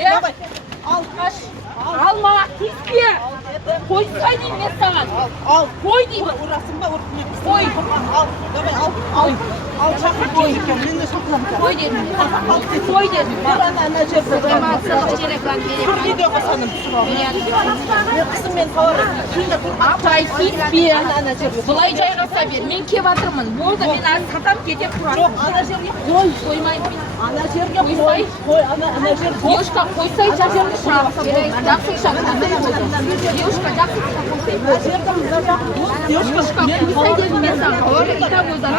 Давай. Al. Alma, tiske. Koysay diyeyim ben sana. Al. Koy diyeyim. Uğrasın da vurtmuyor. Koy. Al. Давай al. Al. Al çakır koy. Ben de şakram. Koy dedim. Koy dedim. Ana cebde. Dur video kasanım. Ne kızım ben kavarım. Apay tiske. Bulay jaygasa ber. Men kep atırmın. Болды men az satam ketep turам. Yok ana жерге Koy, koymayın men. Ana жерге koy. Koy ana жерге. Девушка, koysay jajarlı şap. Жақсы шап. Девушка, жақсы шап koysay. Девушка, koysay dedim мен sana. Orada gözden.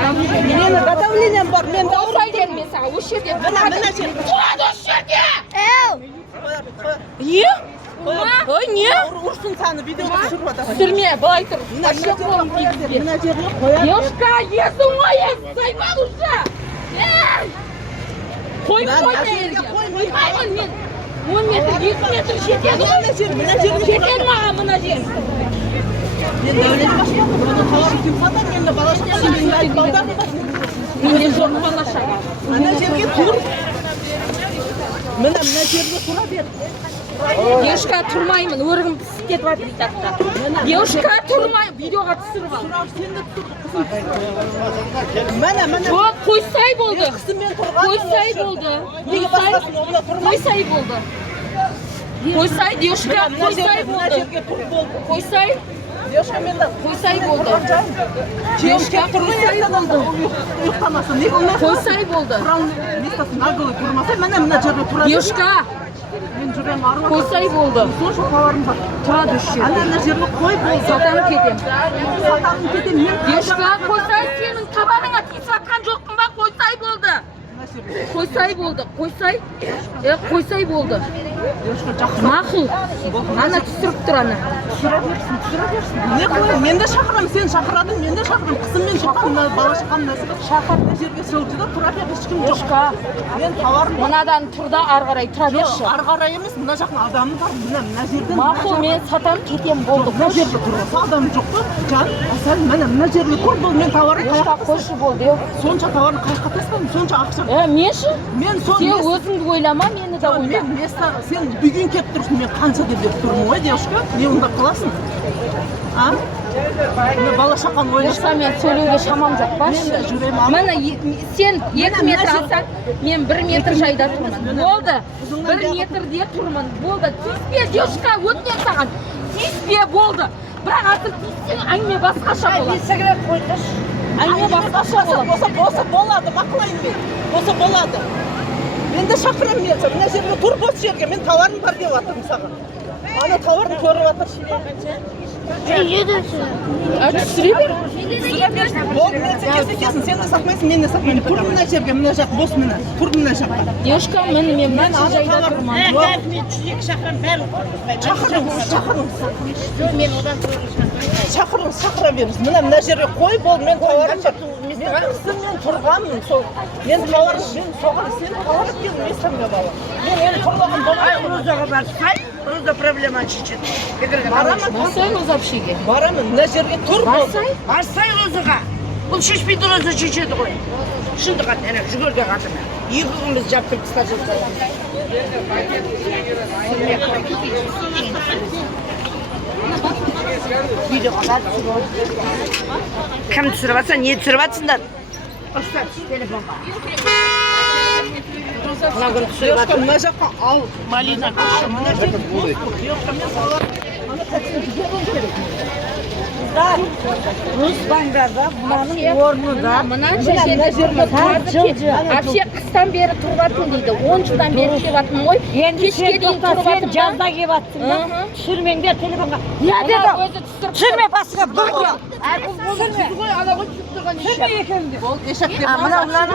Менің готовлением бар. Мен Koysay dedim мен sana. O жерде. Мына жерге. Тұрады o жерде. Не? Ой, не? Ұрсын саны видеоға түсіріп жатыр. Түсірме, былай тұр. Вообще қолым тигізбе. Мына жерге қояды. Девушка, есің ғой, сайман уже. Қойып қой дегенге. Қоймаймын мен. 10 метр, 2 метр жетеді. Мына жерге Жетеді маған мына жер. Мен дәулет башқамын. Бұны қалар кім қатар, мен де бала шақамын. Мен айтпаудан ба? Менде жоқ бала шаға. Мына жерге тұр. Мына жерге тұра бер. Девушка, тұрмаймын. Өрігім пісіп кетіп жатыр итақта. Девушка, тұрмаймын. Видеоға түсіріп ал. Сен де тұр. Мына. Жоқ, қойсай болды. Қысым мен тұрған. Қойсай болды. Неге басқасын онда тұрмай? Қойсай болды. Қойсай, девушка, қойсай Мына болды. жерге тұр болды. Қойсай, Девушка мен де қойсай болды. Девушка қойсай болды. Ұйықтамасын. Неге онда? Қойсай болды. Құран листасын наголый тұрмаса, мына жерге тұра бер. Девушка, Мен жүрем ару. қойсай болды. Сонша тауарым бар. Тұрады үш жерде. Ана жерге қой болды. Сатам кетем. Сатамын кетем. Девушка, қойсай сенің табаныңа тиісіп жатқан жоқпын ба? Қойсай болды. Қойсай болды. Қойсай. Қойсай болды. Девушка жақсы. Мақұл. Ана түсіріп тұр ана. Түсіре берсін. Не қой? Мен де шақырамын, сен шақырадың, мен де шақырамын. Қысым мен шақырамын, бала шақам нәсіп. Шақырды жерге жылжыда тұра бер, ешкім жоқ. Девушка, Мен тауарым бар. мынадан тұр да ары қарай тұра берші. Ары қарай емес, мына жақын адамы бар. Мына жерден. Мақұл, мен сатам кетем болды. Мына жерде тұрса адам жоқ па? Жан, сәл мына жерге тұр бол, мен тауарым Девушка, қойшы болды. сонша тауарын қайыққа тастадым, сонша ақша. Мен шы? Мен Сен өзіңді ойлама, мені де ойла. Сен бүгін келіп тұрсың, мен қанша деп тұрмын ғой, девушка? Не онда қаласың? А? Мен бала шақам ойлашы. Девушка, мен сөйлеуге шамам жоқ па? Мен де жүрем ал. Міне, сен 2 метр алсаң, мен 1 метр жайда тұрмын. Болды. 1 метрде тұрмын. Болды. Тиіспе, девушка, өтінем саған. Тиіспе, болды. Бірақ артық тиіссең, әңгіме басқаша болады. Әңгіме басқаша болады. Болса болады, бақылайын мен. Болса болады. Мен де шақырам мен. Мына жерге тұр бос жерге. Мен тауарым бар деп жатырмын саған. Ана тауарын көріп жатыр. Түсіре бер. Болды, мен кесін. Сен де сатмайсың, мен де сатмайын. Тұр мына жерге, мына жақ бос мына. Тұр мына жаққа. Девушка, мен мына жайда тұрмын. Шақыра беріңіз. Мына жерге қой бол, мен тауарым бар. Мен тұрғанмын. Мен тауарым, мен соған сен тауарым келдің, мен сәмге бала. Мен тұрғанмын болмайды. Розаға барсай, Роза проблема шешеді. Барсай Роза общеге. Барамын, мына жерге тұр бол. Барсай Розаға. Бұл шешпейді Роза шешеді ғой. Шындық ат, әне жүгерге қатына. Екі күніміз жаптырып тастап жатса. Видеоға түсіріп. Кім түсіріп жатса, не түсіріп жатсыңдар? Ұстап, телефонға. Мына күн түсіріп жатыр. Мына жаққа ал, Малина. Мына жерге бос тұр. Русландарда, бұнаның орнында. Мына жерде вообще қыстан бері тұрып жатырмын дейді. 10 жылдан бері келіп жатырмын ғой. Кешке дейін тұрып жатырмын. Жазда келіп жатсың ба? Түсірмеңдер телефонға. Не Ана деді? өзі түсіріп Түсірме басқа. Түсірме. Түсірме екенде. Ол ешек деп.